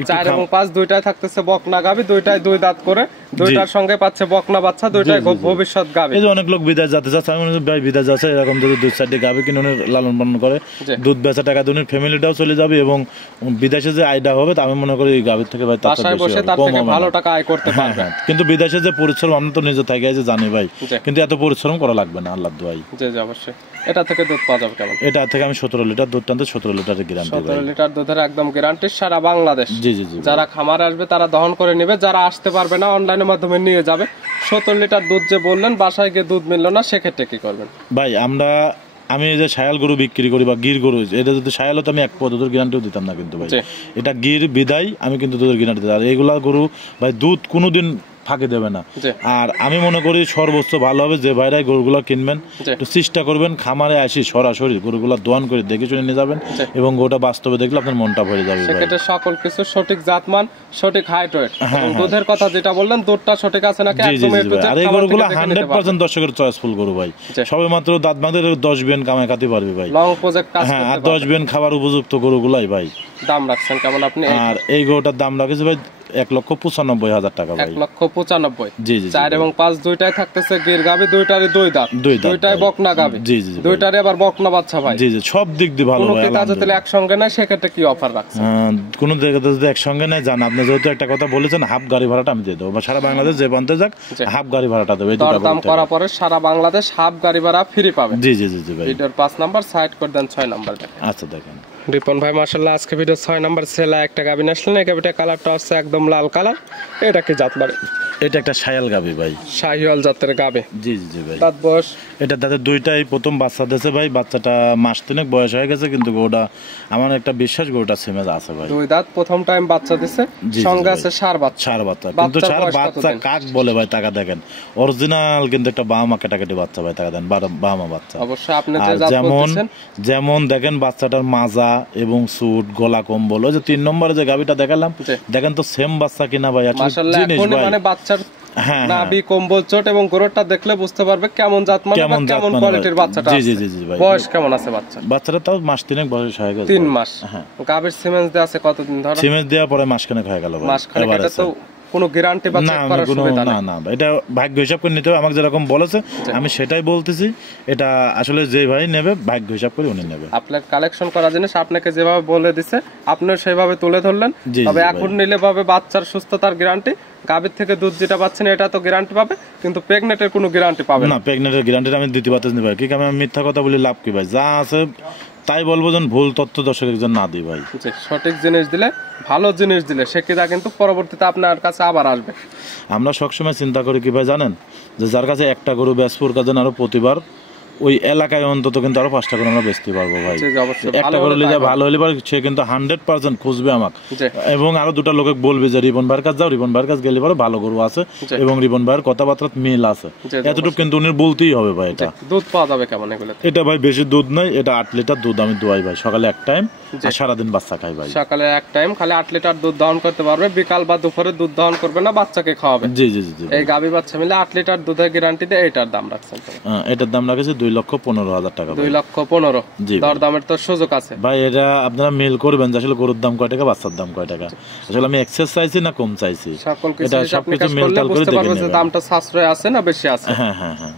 4 এবং 5 দুইটাই থাকতেছে বকনা গাভী, দুইটাই 2 দাঁত করে, দুইটার সঙ্গে পাচ্ছে বকনা বাচ্চা, দুইটাই ভবিষ্যৎ গাভী। এই যে অনেক লোক বিদেশ যেতে চাচ্ছে, আমি মনে করি ভাই বিদেশ যাচ্ছে এরকম যদি 2-4টি গাভী কিনে লালন পালন করে, দুধ বেচা টাকা দিয়ে ফ্যামিলিটাও চলে যাবে, এবং বিদেশে যে আয়টা হবে তা আমি মনে করি এই গাভীর থেকে ভাই তার থেকে ভালো টাকা আয় করতে পারবে। কিন্তু বিদেশে যে পরিশ্রম আমরা তো নিজে থেকে যে জানি ভাই, কিন্তু এত পরিশ্রম করা লাগবে না আল্লাহর দোয়াই। জি জি অবশ্যই। এটা থেকে দুধ পাওয়া যাবে কেমন? এটা থেকে আমি 17 লিটার দুধ টানতে 17 লিটারের গ্যারান্টি। 17 লিটার দুধের একদম গ্যারান্টি সারা বাংলাদেশ। জি জি জি। যারা খামারে আসবে তারা দহন করে নেবে, যারা আসতে পারবে না অনলাইনের মাধ্যমে নিয়ে যাবে। 17 লিটার দুধ যে বললেন, বাসায় গিয়ে দুধ মিললো না, সেক্ষেত্রে কি করবেন? ভাই আমি যে শায়াল গরু বিক্রি করি বা গির গরু, এটা যদি শায়াল হতো আমি এক দুধের গ্যারান্টিও দিতাম না কিন্তু ভাই। এটা গির বিদায় আমি কিন্তু দুধের গ্যারান্টি দিতাম। আর এইগুলা গরু ভাই দুধ কোনোদিন ফাঁকে দেবে না। আর আমি মনে করি সর্বোচ্চ ভালো হবে যে ভাইরাই গরুগুলো কিনবেন একটু চেষ্টা করবেন খামারে আসি সরাসরি গরুগুলো দোয়ান করে দেখে শুনে নিয়ে যাবেন, এবং গোটা বাস্তবে দেখলে আপনার মনটা ভরে যাবে। সেক্ষেত্রে সকল কিছু সঠিক জাতমান, সঠিক হাইট ওয়েট, দুধের কথা যেটা বললেন দুধটা সঠিক আছে নাকি একদম এ টু জেড। আর এই গরুগুলো 100% দর্শকের চয়েসফুল গরু ভাই। সবে মাত্র দাঁত বাঁধে 10 বিয়ান কামাই খাতে পারবে ভাই। লং প্রজেক্ট কাজ করতে হ্যাঁ, আর 10 বিয়ান খাবার উপযুক্ত গরুগুলাই ভাই। দাম রাখছেন কেমন আপনি? আর এই গরুটার দাম রাখেছে ভাই 1,95,000 টাকা ভাই। 1,95,000। জি জি 4 এবং 5 দুইটাই থাকতেছে গির গাবি, দুইটারই দুই দাঁত, দুইটাই বকনা গাবি। জি জি দুইটারই আবার বকনা বাচ্চা ভাই। জি জি সব দিক দিয়ে ভালো ভাই। কোনো যদি একসঙ্গে না সেক্ষেত্রে কি অফার রাখছেন? কোনো জায়গাতে যদি একসঙ্গে নেয় জান, আপনি যেহেতু একটা কথা বলেছেন হাফ গাড়ি ভাড়াটা আমি দিয়ে দেবো, বা সারা বাংলাদেশ যে প্রান্তে যাক হাফ গাড়ি ভাড়াটা দেবো। দাম করার পরে সারা বাংলাদেশ হাফ গাড়ি ভাড়া ফ্রি পাবে। জি জি জি জি ভাই। ভিডিওর 5 নাম্বার সাইড করে দেন, 6 নাম্বার দেখেন। আচ্ছা দেখেন রিপন ভাই মাশাআল্লাহ আজকে ভিডিও 6 নাম্বার সেলা একটা গাবি আসলেন। এই গাবিটা কালারটা হচ্ছে একদম লাল কালার। এটা কি জাত মানে? এটা একটা শায়াল গাবি ভাই, শাহিওয়াল জাতের গাবি। জি জি জি ভাই। দাঁত বয়স? এটা দাঁতের দুইটাই প্রথম বাচ্চা দিয়েছে ভাই। বাচ্চাটা মাস 3 বয়স হয়ে গেছে, কিন্তু গরুটা আমার একটা বিশ্বাস গরুটা সিমেজ আছে ভাই। দুই দাঁত প্রথম টাইম বাচ্চা দিছে, সঙ্গে আছে সার বাচ্চা। সার বাচ্চা, কিন্তু সার বাচ্চা কাক বলে ভাই, টাকা দেখেন অরিজিনাল কিন্তু একটা বামা কাটাকাটি বাচ্চা ভাই, টাকা দেন বামা বাচ্চা। অবশ্যই আপনি যে জাত বলতেছেন, যেমন দেখেন বাচ্চাটার মাজা এবং সুট গলা কম্বল, ওই যে 3 নম্বরে যে গাবিটা দেখালাম দেখেন তো সেম বাচ্চা কিনা ভাই। মাশাআল্লাহ এখন মানে বাচ্চার নাভি কম্বল চোট এবং গরুটা দেখলে বুঝতে পারবে কেমন জাত মানে কেমন কোয়ালিটির বাচ্চাটা। জি জি জি জি ভাই। বয়স কেমন আছে বাচ্চা? বাচ্চাটা তাও মাস 3 বয়স হয়ে গেছে। 3 মাস। হ্যাঁ। গাবির সিমেন্স দেয়া আছে কতদিন ধরে? সিমেন্স দেওয়া পরে মাসখানেক হয়ে গেল ভাই। মাসখানেক। এটা তো কোনো গ্যারান্টি বা চেক করার সুবিধা না না, এটা ভাগ্য হিসাব করে নিতে হবে। আমাকে যেরকম বলেছে আমি সেটাই বলতেছি। এটা আসলে যে ভাই নেবে ভাগ্য হিসাব করে উনি নেবে। আপনার কালেকশন করা জিনিস আপনাকে যেভাবে বলে দিছে আপনি সেভাবে তুলে ধরলেন। তবে এখন নিলে পাবে বাচ্চার সুস্থতার গ্যারান্টি। গাভীর থেকে দুধ যেটা পাচ্ছেন এটা তো গ্যারান্টি পাবে, কিন্তু প্রেগনেন্টের কোনো গ্যারান্টি পাবে না। প্রেগনেন্টের গ্যারান্টিটা আমি দিতে পারতেছি না ভাই। কি আমি মিথ্যা কথা বলি লাভ কি ভাই? যা আছে তাই বলবো, যেন ভুল তথ্য দর্শকের জন্য না দিই ভাই। সঠিক জিনিস দিলে, ভালো জিনিস দিলে সে কিন্তু পরবর্তীতে আপনার কাছে আবার আসবে। আমরা সবসময় চিন্তা করি কি ভাই জানেন, যে যার কাছে একটা গরু বেচপুর কাজে আরো প্রতিবার ওই এলাকায় অন্তত কিন্তু আরো 5টা করে আমরা বেচতে পারবো ভাই। একটা গরু লিজা ভালো হলে সে কিন্তু 100% খুঁজবে আমাকে, এবং আরো 2টা লোকে বলবে যে রিবন ভাইয়ের কাছে যাও, রিবন ভাইয়ের কাছে গেলে পরে ভালো গরু আছে এবং রিবন ভাইয়ের কথাবার্তা মিল আছে, এতটুকু কিন্তু উনি বলতেই হবে ভাই। এটা দুধ পাওয়া যাবে কেমন এগুলো? এটা ভাই বেশি দুধ নাই, এটা 8 লিটার দুধ আমি দোয়াই ভাই। সকালে এক টাইম আর সারাদিন বাচ্চা খাই ভাই। সকালে এক টাইম খালি 8 লিটার দুধ দহন করতে পারবে, বিকাল বা দুপুরে দুধ দহন করবে না, বাচ্চাকে খাওয়াবে। জি জি জি। এই গাভী বাচ্চা মিলে 8 লিটার দুধের গ্যারান্টি দিয়ে এটার দাম রাখছেন? এটার দাম রাখেছে 2,15,000 টাকা। 2,15,000। দর দামের তো সুযোগ আছে ভাই। এটা আপনারা মেল করবেন যে আসলে গরুর দাম কয় টাকা, বাচ্চার দাম কয় টাকা। আসলে আমি এক্সেস চাইছি না কম চাইছি, এটা সবকিছু মেল করে বুঝতে পারবেন যে দামটা সাশ্রয় আছে না বেশি আছে। হ্যাঁ হ্যাঁ হ্যাঁ।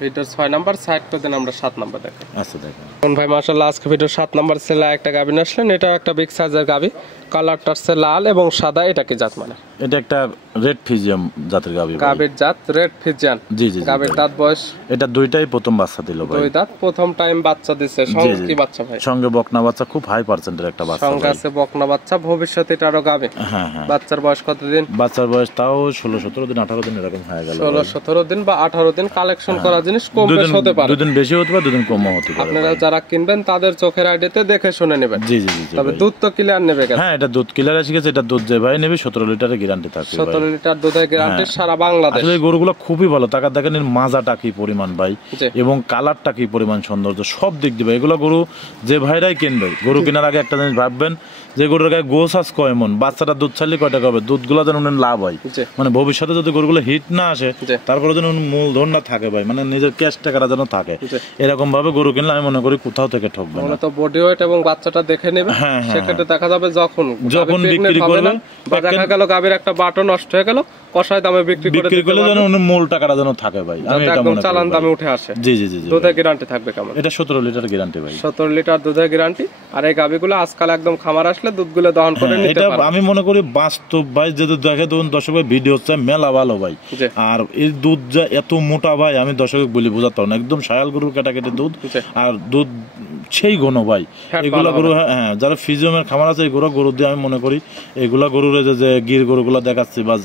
ভিডিওর 6 নাম্বার সাইড করে দেন, আমরা 7 নাম্বার দেখেন। আচ্ছা দেখেন কোন ভাই মাশাআল্লাহ আজকে ভিডিওর 7 নাম্বার সেলা একটা গাবি আসলেন। এটাও একটা বিগ সাইজের গাবি, কালারটা হচ্ছে লাল এবং সাদা। এটা কি জাত মানে? এটা একটা রেড ফিজিয়াম জাতের গাবি। গাবির জাত রেড ফিজিয়ান। জি জি। গাবির দাঁত বয়স? এটা দুইটাই প্রথম বাচ্চা দিল ভাই। দুই দাঁত প্রথম টাইম বাচ্চা দিছে। সঙ্গে কি বাচ্চা ভাই? সঙ্গে বকনা বাচ্চা, খুব হাই পার্সেন্টের একটা বাচ্চা। সঙ্গে আছে বকনা বাচ্চা, ভবিষ্যতে এটা আরো গাবে। হ্যাঁ হ্যাঁ। বাচ্চার বয়স কতদিন? বাচ্চার বয়স তাও 16-17 দিন 18 দিন এরকম হয়ে গেল। 16-17 দিন বা 18 দিন। কালেকশন করা জিনিস কম বেশি হতে পারে, দুদিন বেশি হতে পারে, দুদিন কম হতে পারে। আপনারা যারা কিনবেন তাদের চোখের আইডিতে দেখে শুনে নেবেন। জি জি জি। তবে দুধ তো ক্লিয়ার নেবে কেন? হ্যাঁ, এটা দুধ ক্লিয়ার এসে গেছে। এটা দুধ যে ভাই নেবে 17 লিটারের গ্যারান্টি থাকবে। 17 লিটার দুধের গ্যারান্টি সারা বাংলাদেশ। আসলে গরুগুলো খুবই ভালো। টাকা দেখেন এর মাজাটা কি পরিমাণ ভাই, এবং কালারটা কি পরিমাণ সৌন্দর্য, সব দিক দিবে। এগুলো গরু যে ভাইরাই কিনবে, গরু কেনার আগে একটা জিনিস ভাববেন যে গরুর গায়ে গোস আস কয় মন, বাচ্চাটা দুধ ছাড়লে কয় টাকা হবে, দুধগুলো যেন লাভ হয়। মানে ভবিষ্যতে যদি গরুগুলো হিট না আসে তারপরে যেন মূলধনটা থাকে ভাই, মানে নিজের ক্যাশ টাকাটা যেন থাকে। এরকম ভাবে গরু কিনলে আমি মনে করি কোথাও থেকে ঠকবে না। তো বডি ওয়েট এবং বাচ্চাটা দেখে নেবে, সেক্ষেত্রে দেখা যাবে যখন বিক্রি করবে বা দেখা গেল গাভীর একটা বাটন নষ্ট হয়ে গেল, কষায় দামে বিক্রি করলে যেন মূল টাকাটা যেন থাকে ভাই, আমি এটা মনে করি। চালান দামে উঠে আসে। জি জি জি। দুধের গ্যারান্টি থাকবে কেমন? এটা 17 লিটার গ্যারান্টি ভাই। 17 লিটার দুধের গ্যারান্টি। আর এই গাভীগুলো আজকাল একদম খামার আসলে দুধগুলো দহন করে নিতে পারবে। এটা আমি মনে করি বাস্তব ভাই, যদি দেখে তখন দর্শক ভাই ভিডিও হচ্ছে মেলা ভালো ভাই। আর এই দুধ যা এত মোটা ভাই, আমি দর্শক বলি বোঝাতে পারবো না। একদম শায়াল গরুর কাটাকেটে দুধ, আর দুধ সেই ঘন ভাই। এগুলা গরু হ্যাঁ, যারা ফিজিয়ামের খামার আছে এই গরু দিয়ে আমি মনে করি এগুলা গরুর যে গির গরুগুলা দেখাচ্ছি বা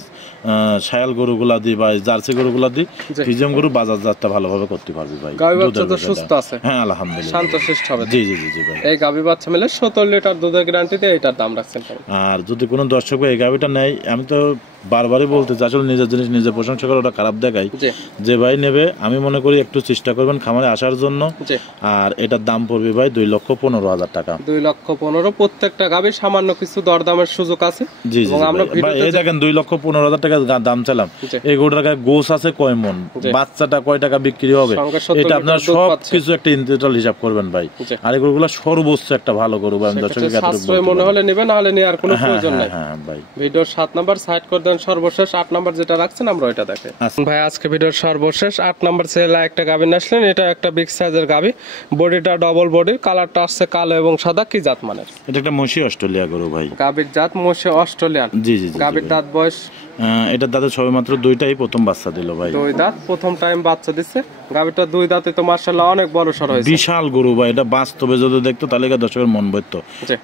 শায়াল গরুগুলা দিই বা জার্সি গরুগুলা দিই, ফিজিয়াম গরু বাজার জাতটা ভালোভাবে করতে পারবি ভাই। গাভী বাচ্চা তো সুস্থ আছে? হ্যাঁ আলহামদুলিল্লাহ, শান্তশিষ্ট হবে। জি জি জি ভাই। এই গাভী বাচ্চা মিলে 17 লিটার দুধের গ্যারান্টিতে এটার দাম রাখছেন। আর যদি কোনো দর্শক ভাই এই গাভীটা নেয়, আমি তো বারবারই বলতেছি আসলে নিজের জিনিস নিজে প্রশংসা করে ওটা খারাপ দেখায়। যে ভাই নেবে আমি মনে করি একটু চেষ্টা করবেন খামারে আসার জন্য। আর এটার দাম পড়বে ভাই 2,15,000 টাকা। 2,15,000 প্রত্যেকটা গাভী সামান্য কিছু দরদামের সুযোগ আছে। জি জি আমরা এই দেখেন 2,15,000 টাকা দাম চালাম। এই গরুটার গায়ে গোস আছে কয় মন, বাচ্চাটা কয় টাকা বিক্রি হবে, এটা আপনারা সব কিছু একটা ইন্টারনাল হিসাব করবেন ভাই। আর এই গরুগুলো সর্বোচ্চ একটা ভালো গরু ভাই। সাশ্রয় মনে হলে নেবেন, নাহলে নেওয়ার কোনো প্রয়োজন নাই। হ্যাঁ ভাই ভিডিওর 7 নাম্বার সাইড করে দেন, সর্বশেষ 8 নাম্বার যেটা রাখছেন আমরা ওইটা দেখে ভাই। আজকে ভিডিওর সর্বশেষ 8 নাম্বার সেলা একটা গাভী আসলেন। এটা একটা বিগ সাইজের গাভী, বডিটা ডবল বডির, কালারটা আসছে কালো এবং সাদা। কি জাত মানের? এটা একটা মশি অস্ট্রেলিয়া গরু ভাই। গাভীর জাত মশি অস্ট্রেলিয়ান। জি জি। গাভীর দাঁত বয়স? এটা দাঁতে সবে মাত্র 2টাই প্রথম বাচ্চা দিল ভাই। 2 দাঁত প্রথম টাইম বাচ্চা দিচ্ছে। গাভীটা 2 দাঁতে তো মাশাআল্লাহ অনেক বড় সর হয়েছে। বিশাল গরু ভাই, এটা বাস্তবে যদি দেখতো তাহলে দর্শকের মন বইতো।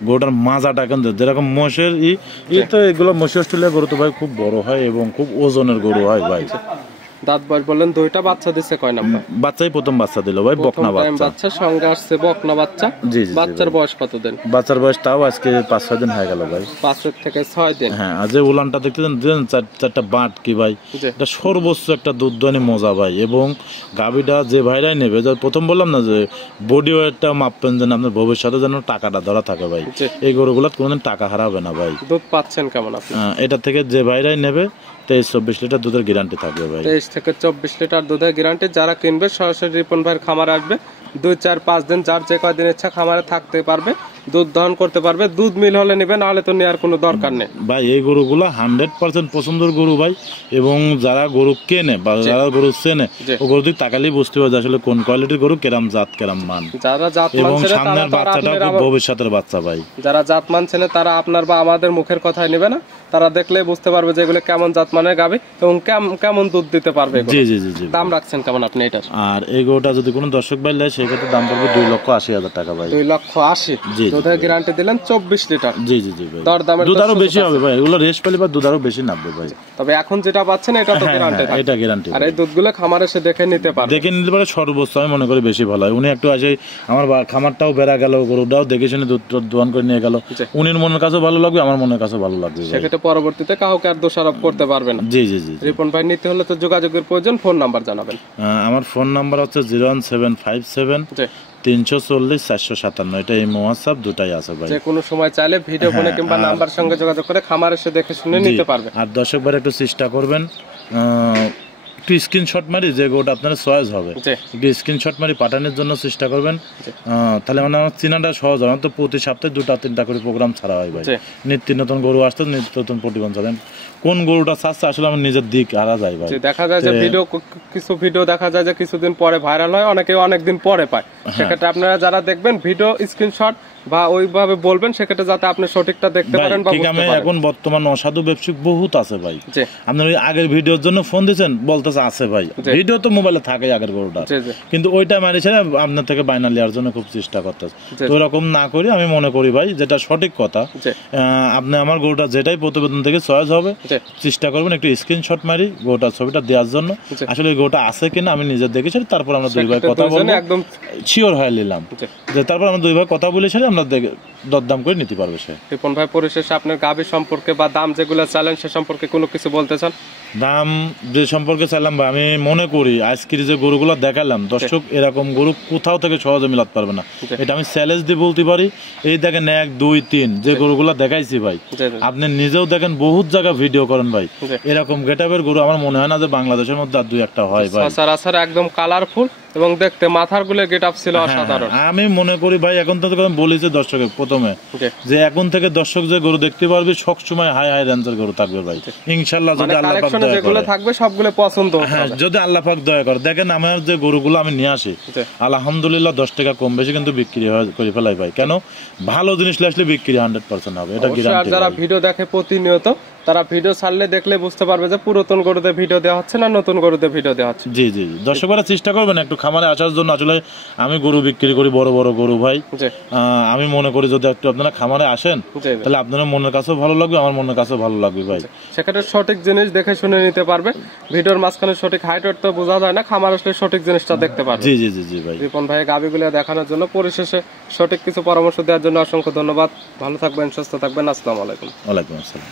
গরুটার মাজাটা কেন যেরকম মোষের তো এগুলো মশি অস্ট্রেলিয়া গরু তো ভাই খুব বড় হয় এবং খুব ওজনের গরু হয় ভাই। দাঁত বয়স বলেন 2টা, বাচ্চা দিচ্ছে কয় নাম্বার? বাচ্চাই প্রথম বাচ্চা দিল ভাই, বকনা বাচ্চা। বাচ্চা সঙ্গে আসছে বকনা বাচ্চা। জি জি। বাচ্চার বয়স কত দিন? বাচ্চার বয়স তাও আজকে 5-6 দিন হয়ে গেল ভাই। 5 থেকে 6 দিন। হ্যাঁ, আজ যে উলানটা দেখতেছেন 4টা বাট কি ভাই, এটা সর্বোচ্চ একটা দুধদানি মজা ভাই। এবং গাভীটা যে ভাইরাই নেবে, প্রথম বললাম না যে বডি ওয়েটটা মাপবেন যেন আপনার ভবিষ্যতে যেন টাকাটা ধরা থাকে ভাই। এই গরুগুলো কোনোদিন টাকা হারাবে না ভাই। দুধ পাচ্ছেন কেমন আপনি? এটা থেকে যে ভাইরাই নেবে 23-24 লিটার দুধের গ্যারান্টি থাকবে ভাই। 23 থেকে 24 লিটার দুধের গ্যারান্টি। যারা কিনবে সরাসরি রিপন ভাইয়ের খামারে আসবে, 2-4-5 দিন যার যে কয়দিন ইচ্ছা খামারে থাকতে পারবে, দুধ দহন করতে পারবে। দুধ মিল হলে নেবে, নাহলে তো নেওয়ার কোনো দরকার নেই ভাই। এই গরুগুলো 100% পছন্দের গরু ভাই। এবং যারা গরু কেনে বা যারা গরু চেনে, ও গরু দিক তাকালেই বুঝতে পারবে আসলে কোন কোয়ালিটির গরু, কেরাম জাত কেরাম মান। যারা জাত এবং সামনের বাচ্চাটা খুব ভবিষ্যতের বাচ্চা ভাই। যারা জাত মানছে না তারা আপনার বা আমাদের মুখের কথাই নেবে না, তারা দেখলে বুঝতে পারবে যে এগুলো কেমন জাত মানের গাভী এবং কেমন দুধ দিতে পারবে। জি জি জি জি। দাম রাখছেন কেমন আপনি এটার? আর এই গরুটা যদি কোনো দর্শক ভাই নেয় সেক্ষেত্রে দাম পড়বে 2,80,000 টাকা ভাই। 2,80,000। দুধের গ্যারান্টি দিলেন 24 লিটার। জি জি জি ভাই। দরদামের দুধ আরো বেশি হবে ভাই, এগুলো রেস পেলে বা দুধ আরো বেশি নামবে ভাই। তবে এখন যেটা পাচ্ছেন এটা তো গ্যারান্টি থাকে। এটা গ্যারান্টি। আর এই দুধগুলো খামারে এসে দেখে নিতে পারবে। দেখে নিতে পারে সর্বোচ্চ আমি মনে করি বেশি ভালো হয়। উনি একটু আসে আমার খামারটাও বেড়া গেল, গরুটাও দেখে শুনে দুধ দোয়ান করে নিয়ে গেল, উনির মনের কাছেও ভালো লাগবে, আমার মনের কাছেও ভালো লাগবে। সেক্ষেত্রে পরবর্তীতে কাউকে আর দোষারোপ করতে পারবে না। জি জি জি। রিপন ভাই নিতে হলে তো যোগাযোগের প্রয়োজন। ফোন নাম্বার জানাবেন। আমার ফোন নাম্বার হচ্ছে 01757 340 457। এটা এই হোয়াটসঅ্যাপ দুটাই আছে ভাই। যে কোনো সময় চাইলে ভিডিও ফোনে কিংবা নাম্বার সঙ্গে যোগাযোগ করে খামার এসে দেখে শুনে নিতে পারবে। আর দর্শক ভাই একটু চেষ্টা করবেন একটু স্ক্রিনশট মারি যে গোটা আপনার চয়েস হবে, একটু স্ক্রিনশট মারি পাঠানোর জন্য চেষ্টা করবেন। তাহলে মানে আমার চিনাটা সহজ হয়। তো প্রতি সপ্তাহে 2-3টা করে প্রোগ্রাম ছাড়া হয় ভাই। নিত্য নতুন গরু আসতে নিত্য নতুন প্রতিবন্ধ ছাড়েন। কোন গরুটা চাচ্ছে আসলে আমার নিজের দিক হারা যায় ভাই। দেখা যায় যে কিছু ভিডিও দেখা যায় যে কিছুদিন পরে ভাইরাল হয়, অনেকে অনেকদিন পরে পায়। সেক্ষেত্রে আপনারা যারা দেখবেন ভিডিও স্ক্রিনশট বা ওইভাবে বলবেন, সেক্ষেত্রে যাতে আপনি সঠিকটা দেখতে পারেন বা বুঝতে পারেন। এখন বর্তমান অসাধু ব্যবসায়িক বহুত আছে ভাই। আপনি ওই আগের ভিডিওর জন্য ফোন দিয়েছেন, বলতেছে আছে ভাই, ভিডিও তো মোবাইলে থাকে আগের গরুটা, কিন্তু ওইটা মারি ছেড়ে আপনার থেকে বায়না নেওয়ার জন্য খুব চেষ্টা করতেছে। তো এরকম না করি আমি মনে করি ভাই যেটা সঠিক কথা, আপনি আমার গরুটা যেটাই প্রতিবেদন থেকে চয়েস হবে চেষ্টা করবেন একটু স্ক্রিনশট মারি গরুটার ছবিটা দেওয়ার জন্য। আসলে গরুটা আছে কিনা আমি নিজে দেখেছি, তারপর আমরা দুই ভাই কথা বলবো, একদম শিওর হয়ে নিলাম যে তারপর আমরা দুই ভাই কথা বলেছি আমরা দরদাম করে নিতে পারবো। সে রিপন ভাই পরিশেষে আপনার গাভী সম্পর্কে বা দাম যেগুলো চালেন সে সম্পর্কে কোনো কিছু বলতে চান? দাম যে সম্পর্কে চাইলাম ভাই, আমি মনে করি আজকের যে গরুগুলো দেখালাম দর্শক এরকম গরু কোথাও থেকে সহজে মিলাতে পারবে না, এটা আমি চ্যালেঞ্জ দিয়ে বলতে পারি। এই দেখেন 1, 2, 3 যে গরুগুলো দেখাইছি ভাই, আপনি নিজেও দেখেন বহুত জায়গা ভিডিও করেন ভাই, এরকম গেটআপের গরু আমার মনে হয় না যে বাংলাদেশের মধ্যে আর 2-1টা হয় ভাই। সচরাচর একদম কালারফুল এবং দেখতে মাথার গুলো গেটআপ ছিল অসাধারণ। আমি মনে করি ভাই এখন তো বলেছে দর্শকের প্রথমে যে এখন থেকে দর্শক যে গরু দেখতে পারবে সব সময় হাই হাই রেঞ্জের গরু থাকবে ভাই ইনশাআল্লাহ, যদি আল্লাহ পাক দয়া করে। যেগুলো থাকবে সবগুলো পছন্দ হবে, হ্যাঁ যদি আল্লাহ পাক দয়া করে। দেখেন আমার যে গরুগুলো আমি নিয়ে আসি আলহামদুলিল্লাহ 10 টাকা কম বেশি কিন্তু বিক্রি করে ফেলাই ভাই। কেন? ভালো জিনিস আসলে বিক্রি 100% হবে, এটা গ্যারান্টি। যারা ভিডিও দেখে প্রতিনিয়ত তারা ভিডিও ছাড়লে দেখলে বুঝতে পারবে যে পুরাতন গরুতে ভিডিও দেওয়া হচ্ছে না নতুন গরুতে ভিডিও দেওয়া হচ্ছে। জি জি, দর্শকরা চেষ্টা করবেন একটু খামারে আসার জন্য। আসলে আমি গরু বিক্রি করি বড় বড় গরু ভাই, আমি মনে করি যদি একটু আপনারা খামারে আসেন তাহলে আপনাদের মনের কাছেও ভালো লাগবে, আমার মনের কাছেও ভালো লাগবে ভাই। সেক্ষেত্রে সঠিক জিনিস দেখে শুনে নিতে পারবে। ভিডিওর মাঝখানে সঠিক হাইট তো বোঝা যায় না, খামার আসলে সঠিক জিনিসটা দেখতে পারবে। জি জি জি জি ভাই। রিপন ভাই গাবিগুলো দেখানোর জন্য পরিশেষে সঠিক কিছু পরামর্শ দেওয়ার জন্য অসংখ্য ধন্যবাদ। ভালো থাকবেন, সুস্থ থাকবেন। আসসালামু আলাইকুম। ওয়ালাইকুম আসসালাম।